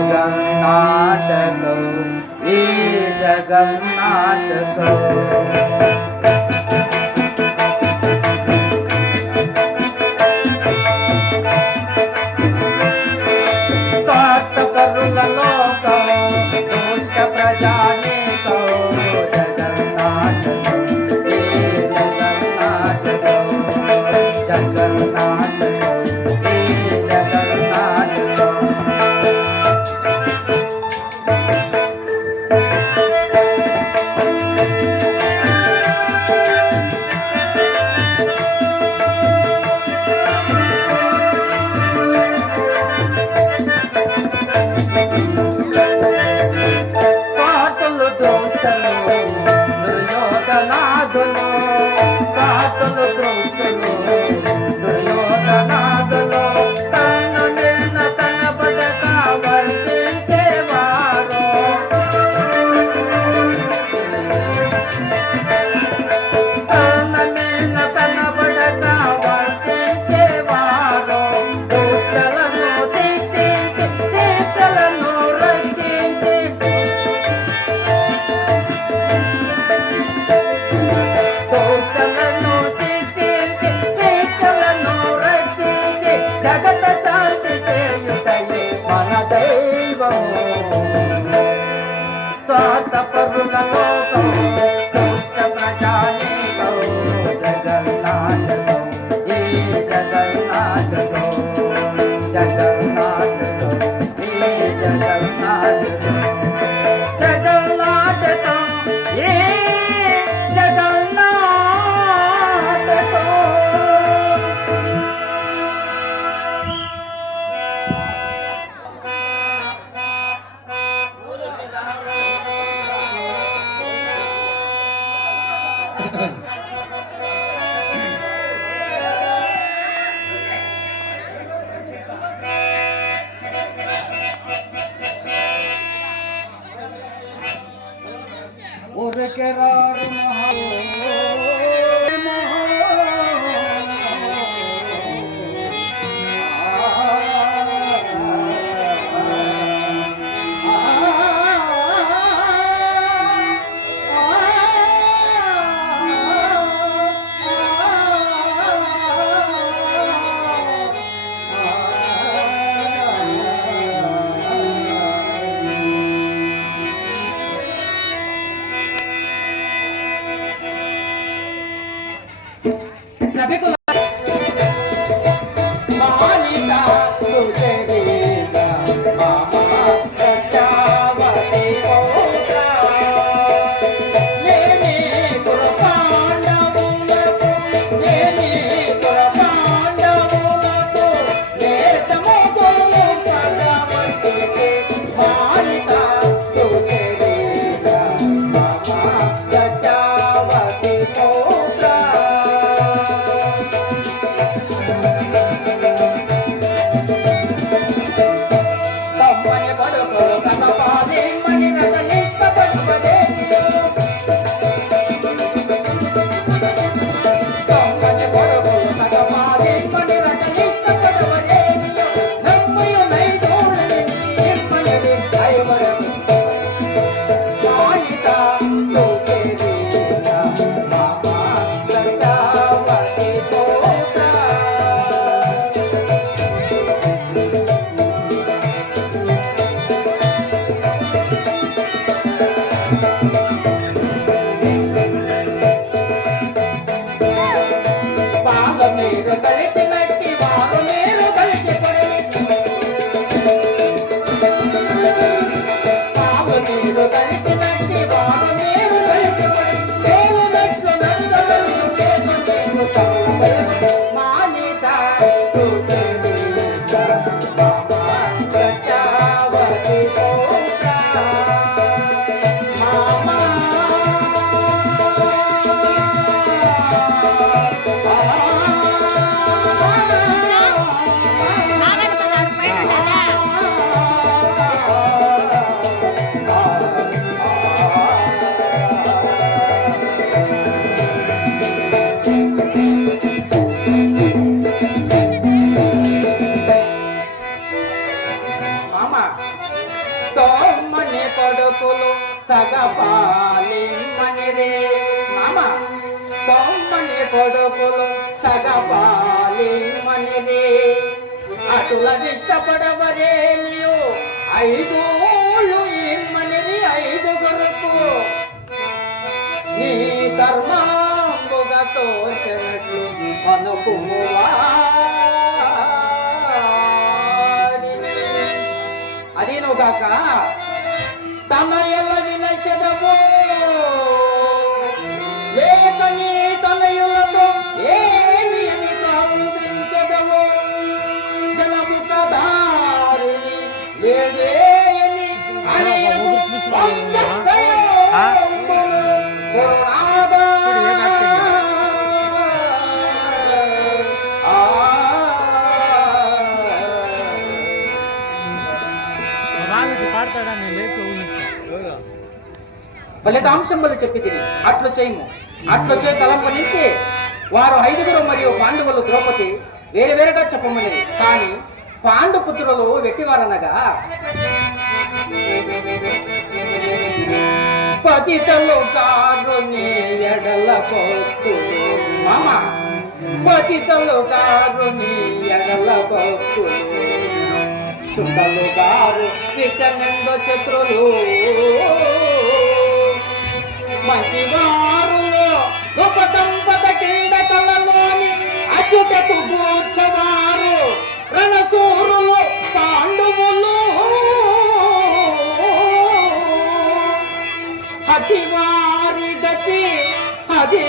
జగన్నాటకో ఈ జగన్నాటకో స్వార్థపరుల లోకం దుష్ట ప్రజానీకో జగన్నాటకో ఈ జగన్నాటకో జగన్నాటకో ఈ జగన్నాటకో దుర్యోధనాదులు సాతులు దృష్టులు దుర్యోధనాదులు తను నిన్న కనబడక వర్తించేవారు తను నిన్న కనబడక వర్తించేవారు దుష్టలను శిక్షించి శిక్షలను రక్షించి జగత శాంతి చేయుటయే మన దైవము స్వార్థపరుల లోకం దుష్ట ప్రజానీకో జగన్నాటకో ఈ జగన్నాటకో జగన్నాటకో ఈ జగన్నాటకో జగన్నాటకో ఈ జగన్నాటకో ఉరికెరారు సగపాలి మనిరే మామ తొమ్మని కొడుకులు సగపాలి మనిరే అటుల ఇష్టపడవరే నీవు ఐదోళ్ళు ఇమ్మనిది ఐదుగురుకు నీ ధర్మంబుగా తోచినట్లు అనుకువా అదేనుగాక తన ఎల్లదిన శదము లేక నీ తనయులతో ఏమి అని సాధించదవు జనము కదారిని లేదే అని అనేవు ఫలితాంశములు చెప్పి తిని అట్లు చేయము అట్లు చే తలంపనించి వారు ఐదుగురు మరియు పాండవులు ద్రౌపది వేరు వేరుగా చెప్పమనేది కానీ పాండు పుత్రులు వెట్టివారనగా పతితలు కారుని ఎడల పొత్తు మామ పతితలు కారుని ఎడల పొత్తు చుట్టలు గారు విటనెందో శత్రులు మంచివారు గొప్ప సంపద కింద తలలోని అచ్యుతకు కూర్చవారు రణసూరులు పాండవులు అతివారి గతి అది